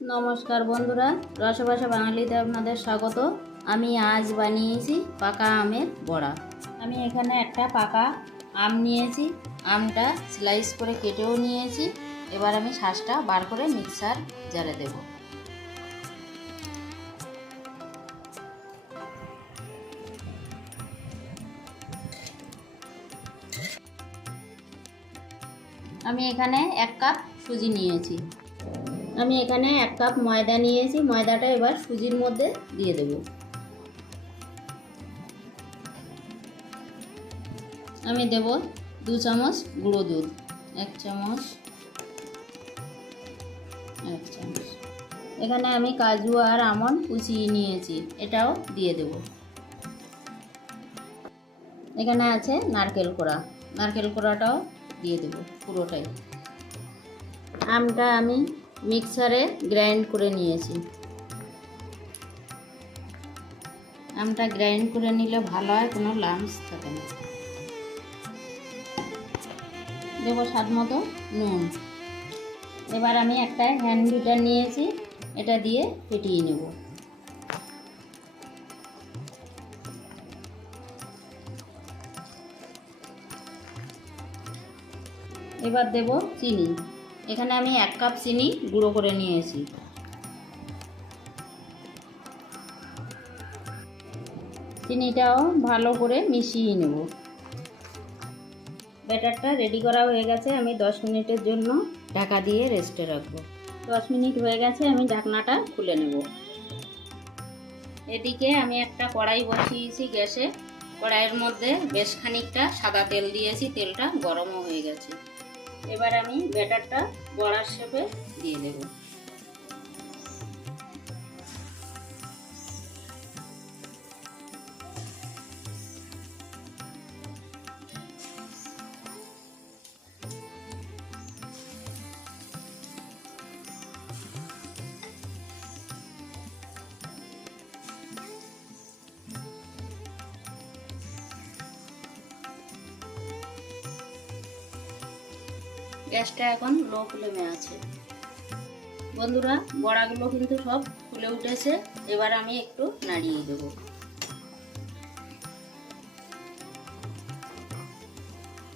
নমস্কার বন্ধুরা, রসবাসা বাঙালিতে আপনাদের স্বাগত। আমি আজ বানিয়েছি পাকা আমের বড়া। আমি এখানে একটা পাকা আম নিয়েছি, আমটা স্লাইস করে কেটেও নিয়েছি। এবার আমি শাঁসটা বার করে মিক্সার জারে দেব। আমি এখানে 1 কাপ সুজি নিয়েছি। আমি এখানে 1 কাপ ময়দা নিয়েছি। ময়দাটা এবার সুজির মধ্যে দিয়ে দেব। আমি দেব 2 চামচ গুঁড়ো দুধ, 1 চামচ। এখানে আমি কাজু আর আমন্ড কুচিয়ে নিয়েছি, এটাও দিয়ে দেব। এখানে আছে নারকেল কোড়া, নারকেল কোড়াটাও দিয়ে দেব পুরোটাই। আমটা আমি মিক্সারে গ্রাইন্ড করে নিয়েছি। আমটা গ্রাইন্ড করে নিলে ভালো হয়, কোনো লাম্পস থাকে না। দেবো স্বাদ মতো নুন। এবার আমি একটা হ্যান্ড বিটার নিয়েছি, এটা দিয়ে ফেটিয়ে নেব। এবার দেব চিনি। এখানে আমি 1 কাপ চিনি গুঁড়ো করে নিয়েছি। চিনিটাও ভালো করে মিশিয়ে নেব। ব্যাটারটা রেডি করা হয়ে গেছে। আমি 10 মিনিটের জন্য ঢাকা দিয়ে রেস্টে রাখবো। 10 মিনিট হয়ে গেছে, আমি ঢাকনাটা খুলে নেব। এদিকে আমি একটা কড়াই বসিয়েছি গ্যাসে। কড়াইয়ের মধ্যে বেশ খানিকটা সাদা তেল দিয়েছি, তেলটা গরমও হয়ে গেছে। এবার আমি ব্যাটারটা বড়ার শেপে দিয়ে দেব। গ্যাসটা এখন লো ফ্লেমে আছে। বন্ধুরা, বড়াগুলো কিন্তু সব ফুলে উঠেছে। এবার আমি একটু নাড়িয়ে দেব।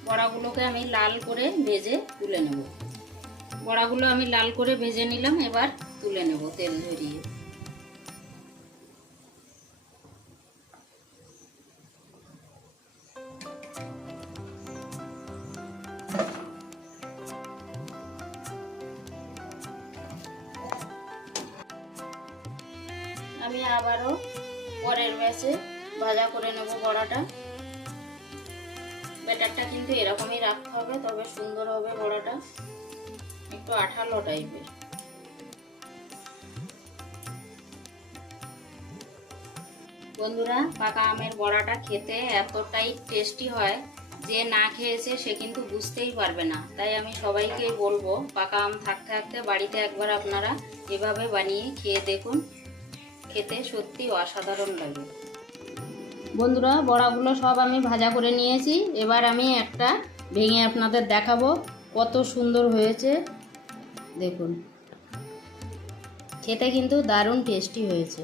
বড়াগুলোকে আমি লাল করে ভেজে তুলে নেব। বড়াগুলো আমি লাল করে ভেজে নিলাম, এবার তুলে নেব তেল ঝরিয়ে। আমি আবারও পরের ব্যাচে ভাজা করে নেব বড়াটা। ব্যাটারটা কিন্তু এরকমই রাখতে হবে, তবে সুন্দর হবে বড়াটা, একটু আঠালো টাইপের। বন্ধুরা, পাকা আমের বড়াটা খেতে এতটাই টেস্টি হয় যে না খেয়েছে সে কিন্তু বুঝতেই পারবে না। তাই আমি সবাইকে বলবো, পাকা আম থাকতে থাকতে বাড়িতে একবার আপনারা এভাবে বানিয়ে খেয়ে দেখুন, খেতে সত্যি অসাধারণ লাগে। বন্ধুরা, বড়াগুলো সব আমি ভাজা করে নিয়েছি। এবার আমি একটা ভেঙে আপনাদের দেখাবো কত সুন্দর হয়েছে। দেখুন, খেতে কিন্তু দারুণ টেস্টি হয়েছে।